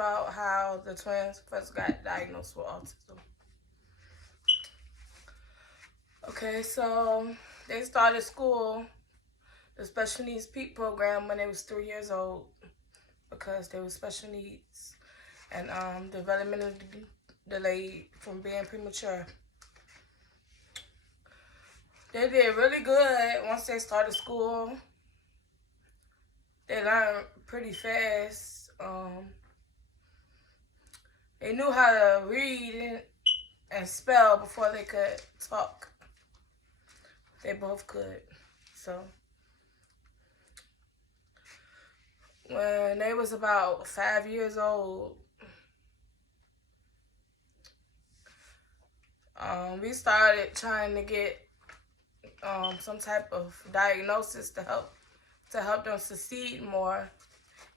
about how the twins first got diagnosed with autism. Okay, so they started school, the special needs peak program, when they was 3 years old because they were special needs and developmental delayed from being premature. They did really good once they started school. They learned pretty fast. They knew how to read and spell before they could talk. They both could. So when they was about 5 years old, we started trying to get some type of diagnosis to help them succeed more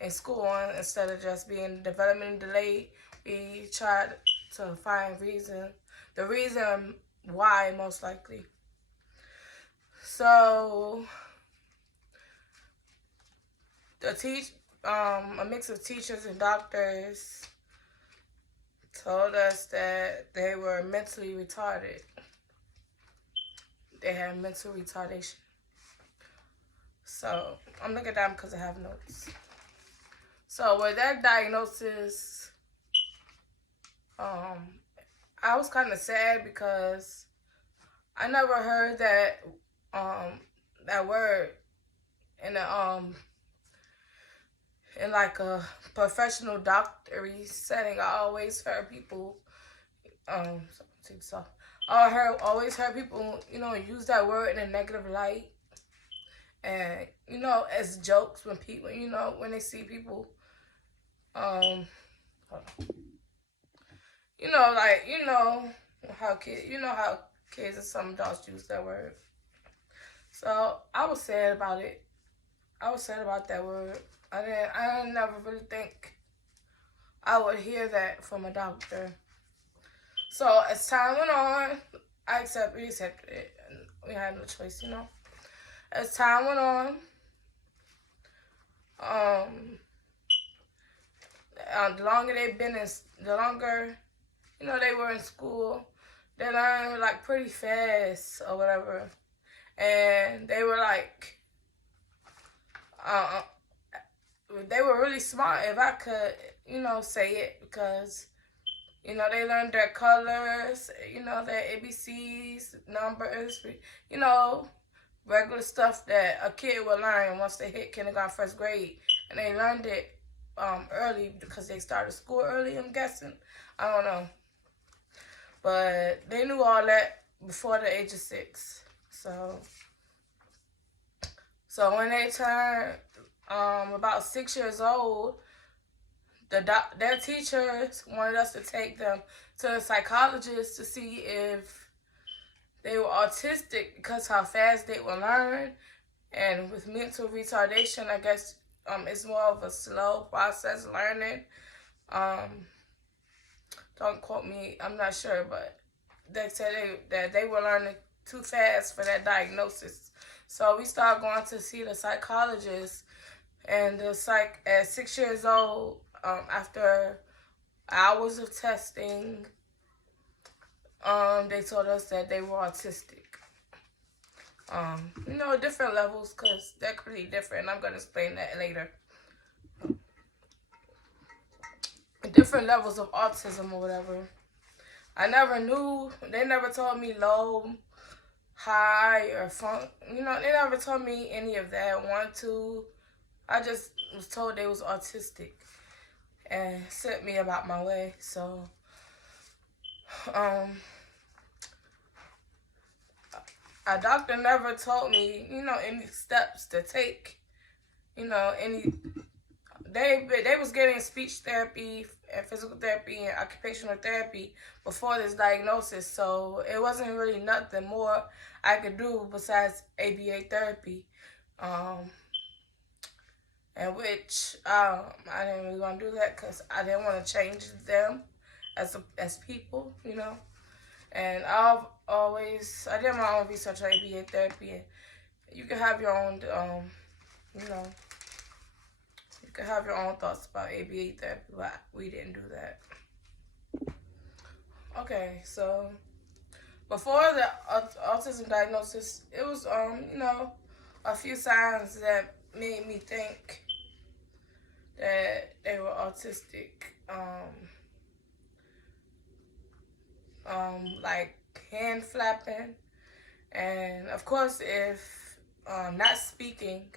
in school instead of just being developmentally delayed. We tried to find the reason why, most likely. So a mix of teachers and doctors told us that they were mentally retarded. They had mental retardation. So I'm looking down because I have notes. So with that diagnosis, I was kind of sad because I never heard that word in like a professional doctory setting. I always heard people always heard people, use that word in a negative light. And, as jokes when people, when they see people, how kids and some adults use that word. So I was sad about it. I was sad about that word. I didn't never really think I would hear that from a doctor. So as time went on, we accepted it, and we had no choice, As time went on, the longer they were in school, they learned like pretty fast or whatever, and they were like, they were really smart, if I could, say it, because, they learned their colors, their ABCs, numbers, regular stuff that a kid will learn once they hit kindergarten, first grade. And they learned it early because they started school early, I'm guessing. I don't know. But they knew all that before the age of 6. So when they turned about 6 years old, their teachers wanted us to take them to a psychologist to see if they were autistic because how fast they would learn. And with mental retardation, I guess it's more of a slow process learning. Don't quote me, I'm not sure, but they said that they were learning too fast for that diagnosis. So we started going to see the psychologist, and the at 6 years old, after hours of testing, they told us that they were autistic. Different levels, because they're pretty different. I'm going to explain that later. Different levels of autism or whatever. I never knew. They never told me low, high, or funk. They never told me any of that. 1, 2. I just was told they was autistic and sent me about my way. So, a doctor never told me, any steps to take, they was getting speech therapy and physical therapy and occupational therapy before this diagnosis, so it wasn't really nothing more I could do besides ABA therapy, and which I didn't really want to do that because I didn't want to change them as people, and I did my own research on ABA therapy, and you can have your own, you can have your own thoughts about ABA therapy, but we didn't do that. Okay, so before the autism diagnosis, it was a few signs that made me think that they were autistic. Like hand flapping, and of course, if not speaking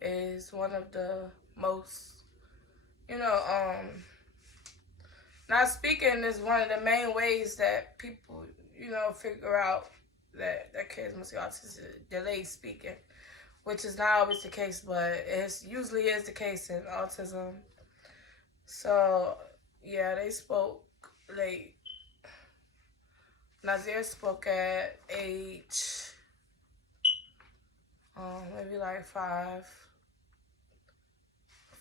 is one of the most, not speaking is one of the main ways that people, figure out that their kids must be autistic. Delayed speaking, which is not always the case, but it usually is the case in autism. So, yeah, they spoke late. Nazir spoke at age, maybe like 4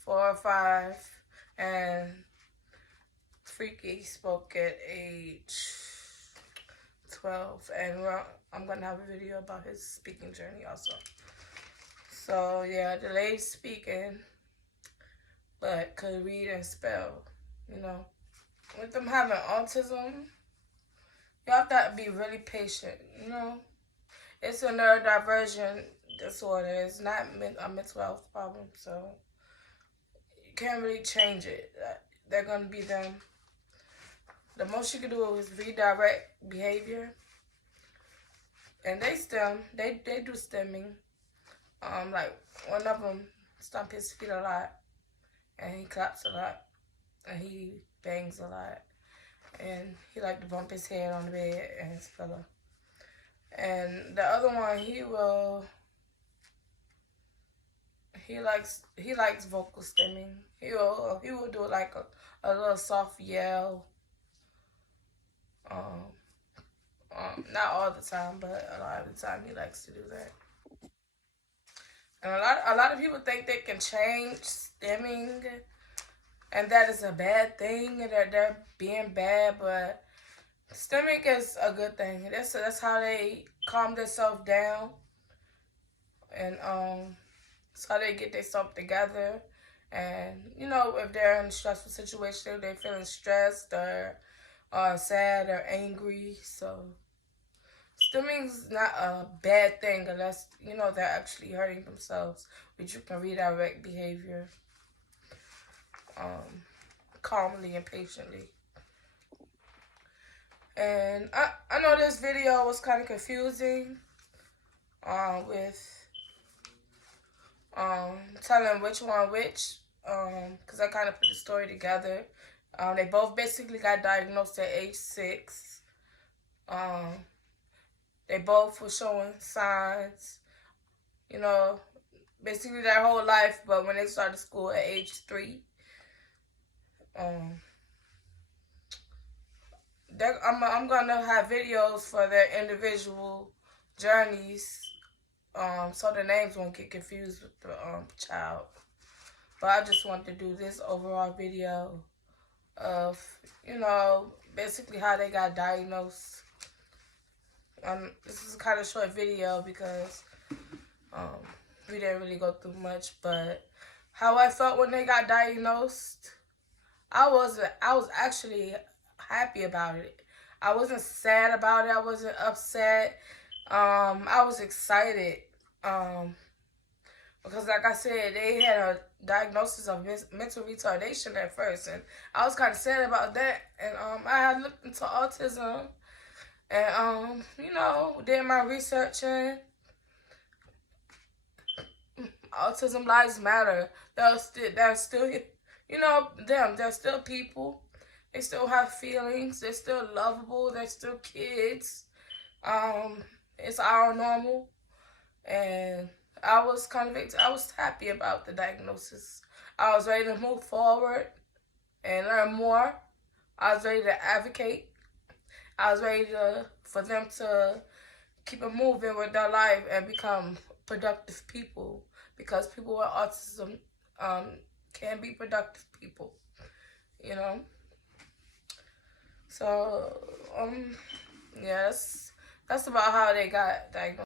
or 5, and Freaky spoke at age 12, and I'm gonna have a video about his speaking journey also. So yeah, delayed speaking, but could read and spell. With them having autism, you have to be really patient. It's a neurodivergent disorder. It's not a mental health problem, so you can't really change it. They're gonna be them. The most you can do is redirect behavior. And they stem. They do stemming. Like one of them stomp his feet a lot, and he claps a lot, and he bangs a lot, and he like to bump his head on the bed and his pillow. And the other one, he likes vocal stemming. He will do like a little soft yell. Not all the time, but a lot of the time he likes to do that. And a lot of people think they can change stemming, and that is a bad thing, that they're being bad, but stemming is a good thing. That's how they calm themselves down, and that's how they get themselves together. And if they're in a stressful situation, they're feeling stressed or sad or angry. So stemming's not a bad thing unless they're actually hurting themselves, but you can redirect behavior calmly and patiently. And I know this video was kind of confusing with telling which one which, because I kind of put the story together. They both basically got diagnosed at age 6. They both were showing signs, basically their whole life, but when they started school at age 3. I'm gonna have videos for their individual journeys, so the names won't get confused with the child. But I just want to do this overall video of basically how they got diagnosed. This is a kind of short video because we didn't really go through much, but how I felt when they got diagnosed, I was actually happy about it. I wasn't sad about it. I wasn't upset. I was excited because, like I said, they had a diagnosis of mental retardation at first, and I was kind of sad about that. And I had looked into autism, and did my research, and autism lives matter. They're still they're still people. They still have feelings. They're still lovable. They're still kids. It's our normal, and I was happy about the diagnosis. I was ready to move forward and learn more. I was ready to advocate. I was ready for them to keep it moving with their life and become productive people, because people with autism can be productive people, So, yeah, that's about how they got diagnosed.